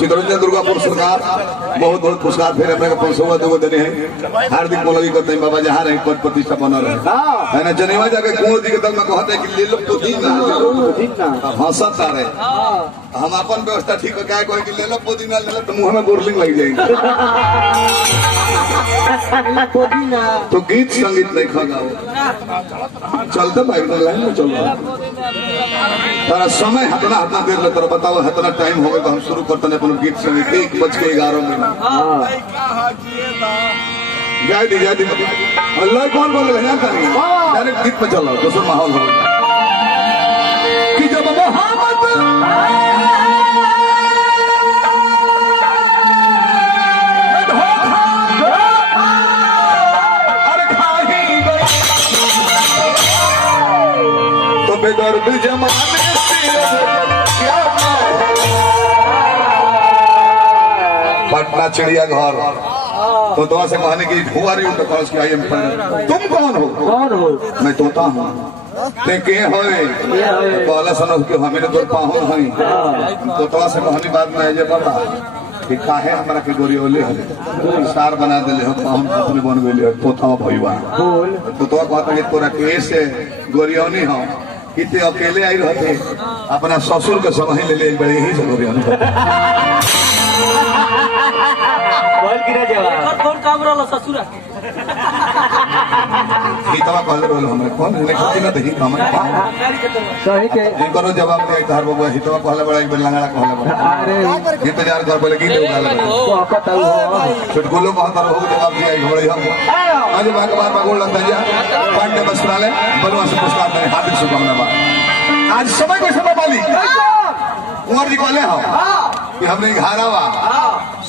चितरंजन दुर्गापुर सरकार बहुत बहुत पुरस्कार फिर अपने पंचवा देव देने हैं। हार्दिक मोलगी करते हैं बाबा जहाँ रहे पद प्रतिष्ठा बना रहे है ना। जनेवा जाके कुंवर जी के दल में कहते हैं कि ले लो तो पुदीना हंसत आ रहे हम अपन व्यवस्था ठीक है क्या कहे कि ले लो पुदीना ले लो तो मुँह में बोरलिंग लग जाएगी। तो गीत संगीत नहीं खा गाओ चलते बाइक लाइन में चल रहा तारा समय हतना हतना देर ले तारा बताओ हतना टाइम हो गया हम शुरू करते हैं अपन गीत संगीत 1:11 जय दी अल्लाह कौन बोले डायरेक्ट गीत में चल रहा दूसरा माहौल हो कि जब तो बेदर्द जमाने पटना चिड़िया घर तो दवा से कहने की हुआरी तो कॉलेज की आई एम तुम कौन हो मैं तोता हूँ के कहला सुनो कि हमें तो पाहुन हई तो दवा से कहनी बात में जे बता कि काहे हमरा के गोरियोले है स्टार बना देले हो पाहुन अपने बन गेले हो तोता भईवा तो तो कहता कि तोरा के से गोरियोनी हो किते अकेले आई रहते अपना ससुर के समय ले बड़े ही से गोरियोनी कौन काम रहा ससुर हितवा कहले रहल हमरे कौन ने कि ना दही काम सही के इनको जवाब दे तार बाबू हितवा कहले बड़ा एक बेर लंगड़ा कहले बड़ा अरे इंतजार कर बोले गीत गाले चुटकुलो कहता रहो जवाब दिया घोड़े हम आज बार बार गोल लगता जा पांडे वस्त्रालय बलवा से पुरस्कार देने हार्दिक शुभकामना। आज समय को समय वाली कुंवर जी कहले हो कि हमने घारावा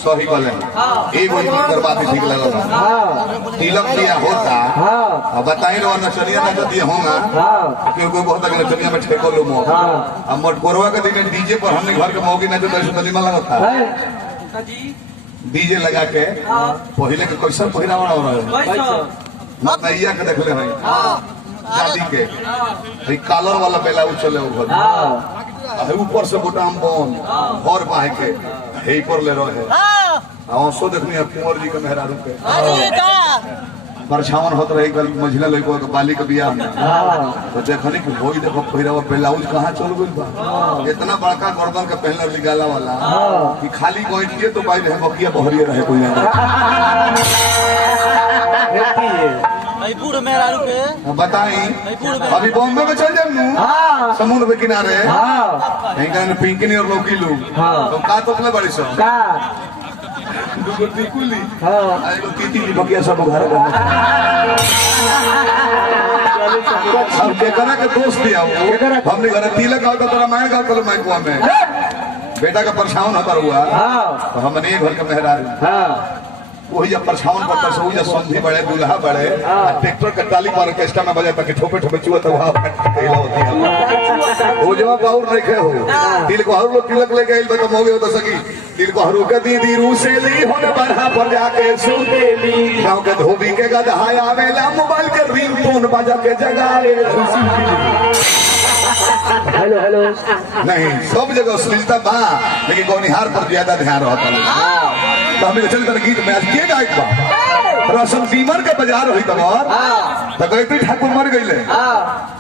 सही कहले एक वही बर्बादी ठीक लगा तिलक दिया होता अब बताई रो नचनिया ना दिए होगा क्यों कोई बहुत अगले नचनिया में ठेको लो मो अब मटकोरवा के दिन डीजे पर हमने घर के मौगी ना जो तलीमा लगा था डीजे लगा के पहले के कैसा पहिरावा हो रहा है मत नैया के देख ले भाई शादी के कॉलर वाला बेला चले ऊपर से बोटाम बन भर पाए के हे पर ले रहे आंसू देखनी है कुंवर जी के मेहरारू के परछावन होता रही कल मझिला लड़को के बाली के बियाह में तो देखनी कि होई देखो पहिरावा ब्लाउज कहाँ चल गई बा इतना बड़का गर्दन के पहले लिगाला वाला कि खाली गोइठिए तो पाई रहे बकिया बहरिए रहे कोई बताई अभी बॉम्बे में चल जाऊ समुद्र के किनारे कहीं पिंकनी और लौकी लू तो का तो बड़ी सब बकिया सब घर के दोस्त दिया हमने घर तिलक आओ तो माय गाँव कल माय कुआ में बेटा का परछावन होता हुआ तो हमने घर का मेहरारू वही जब परछावन पड़ता से वही जब संधि बड़े दूल्हा बड़े ट्रैक्टर के टाली पर ऑर्केस्ट्रा में बजाता कि ठोपे ठोपे चुआ तो वहाँ होती है वो जवाब और नहीं खे हो दिल को हर लोग तिलक लेके आई तो मोगे होता सकी दिल को हरू के दीदी रूसेली होने बढ़ा पर जाके सुतेली गाँव के धोबी के गदहाया आवेला मोबाइल के रिंगटोन बजा के जगाए हेलो हेलो नहीं सब जगह अश्लीलता बा लेकिन गौनिहार पर ज्यादा ध्यान रहता है तो हमें चल गीत में आज के गायक बा रसम बीमर के बाजार हुई तब तो गायत्री ठाकुर मर गई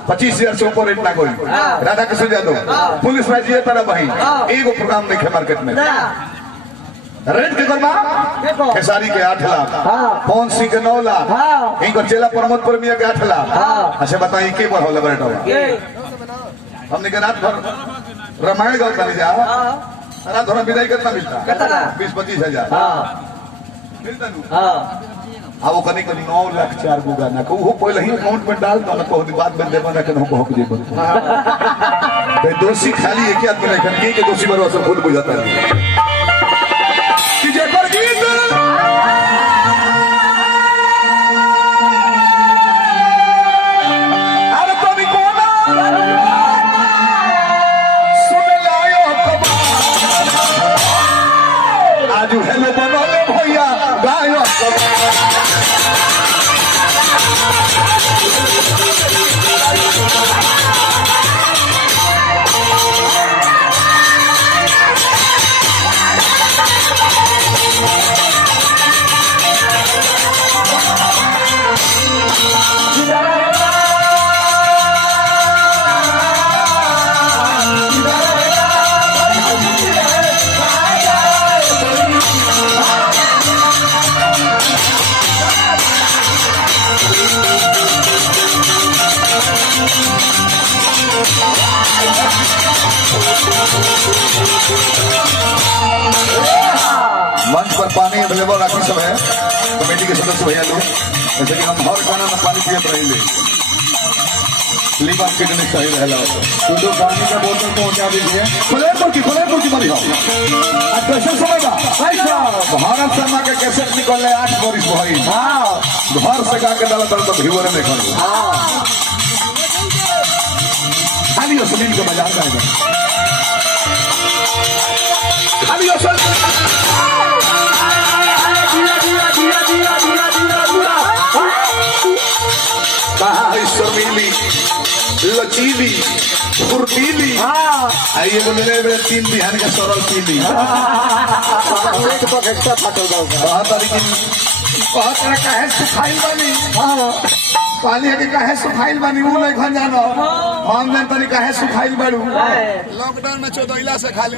25,000 से ऊपर इतना कोई राधा कृष्ण यादव पुलिस राज्य तरह बही एगो प्रोग्राम देखे मार्केट में रेट के करवा खेसारी के 8 लाख पवन सिंह के 9 लाख इनको चेला प्रमोद प्रेमिया के 8 लाख। अच्छा बताइए के बढ़ौले बेटा हमने के रात भर रामायण गाँव चले जा रात भर विदाई कितना मिलता 20-25 हजार मिलता अब वो कनी 9 लाख 4 गो गाना को वो पहले ही अकाउंट में डाल दो ना बहुत बाद में देबो ना के हो कहक देबो तो दोषी खाली एक आदमी नहीं खन के दोषी बरो सब खुद बुझाता है कि जे पर गीत अरे तो भी कोना सुन लायो आज हेलो बनले भैया गायो मंच पर पानी अवेलेबल राखी सब है कमेटी के सदस्य भैया लोग जैसे कि हम हर खाना में पानी पियत रहे लीवर किडनी सही रहला तो पानी का बोतल पहुंचा दीजिए प्लेट की मरी हो आज कैसे समझा ऐसा भारत शर्मा के कैसेट निकल 8 बरिस भाई घर से गा के डाला तो व्यूअर में करो खाली असलीम के बाजार का खाली शर्मीली लचीली फुर्तीली आइए बोले मेरे 3 बिहान का सरल पीली कहे सुखाई बनी पानी के कहे सुखाइल बनी वो नहीं खन जानो हम जन तनी कहे सुखाइल बड़ू लॉकडाउन में चौदहिला से खाली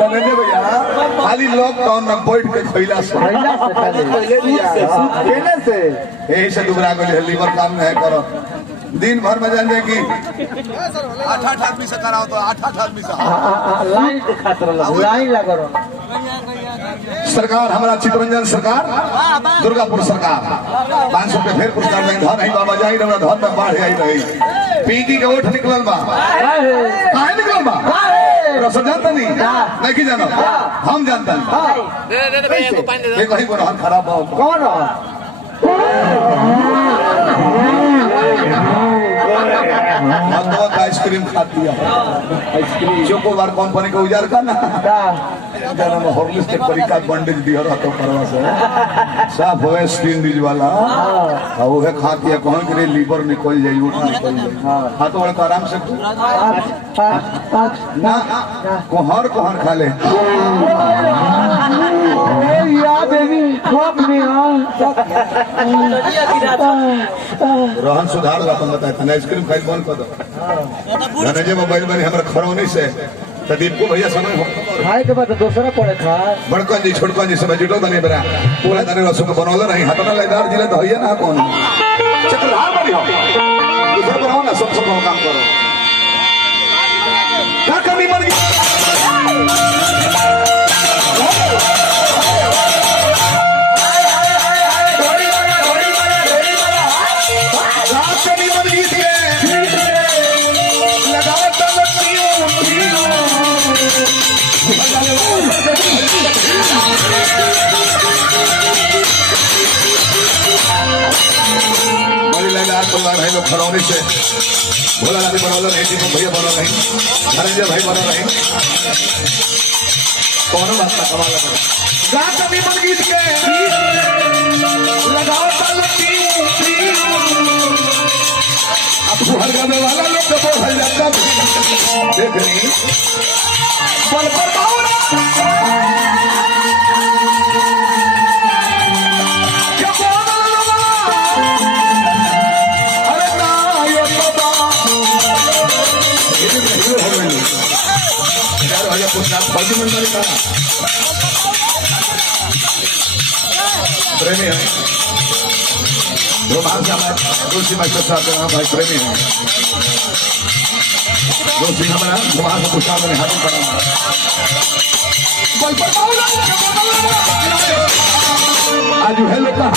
बने भैया खाली लॉकडाउन में बैठ के खैला से यही से दुबरा गई लीवर काम नहीं करो दिन भर में जाने की 8 आदमी से कराओ तो 8 आदमी से लाइन लगा सरकार हमारा चितरंजन सरकार दुर्गापुर सरकार 500 रुपये फिर पुरस्कार नहीं धन है बाबा जाई रहा धन में बाढ़ आई रही पीकी के ओठ निकलल बा काहे निकलल बा रसद जानता नहीं कि जानो हम जानता नहीं कहीं को रहन खराब हो कौन आइसक्रीम खाती है आइसक्रीम चोकोबार कंपनी का उजार का ना हॉर्लिक्स के परीक्षा बंडेज दिया रहा तो परवा से साफ हो स्टीन वाला वो है खाती है कौन के लीवर निकल जाए उठ निकल जाए हाँ तो बड़ा आराम से ना कोहर खा ले रोहन सुधार बताए आइसक्रीम खाई बंद कर दो मोबाइल में हमारे खरौनी से तदीप को भैया समय खाए के बाद दूसरा पड़े था बड़कन जी छोटकन जी सब जुटो बने बरा पूरा दाने रसों को बनौला नहीं हटना लेदार जिले तो है ना कौन चक्रधार बनी हो दूसरा बनाओ ना सब काम करो क्या कमी मर गई भाई लोग खरौनी से भोला दादी बनौला नहीं थी भैया बना नहीं धनंजय भाई बना नहीं कौन बात का कमाल कभी मन गीत के लगाओ अब हर गाने वाला लोग तो बोल जाता देख रही पल पर फौजी मंडल का प्रेमी है रोमांस हमारे तुलसी मास्टर साहब के नाम भाई प्रेमी है दोस्ती हमारा रोमांस पुष्पाल में हाजिर बना आज हेलो का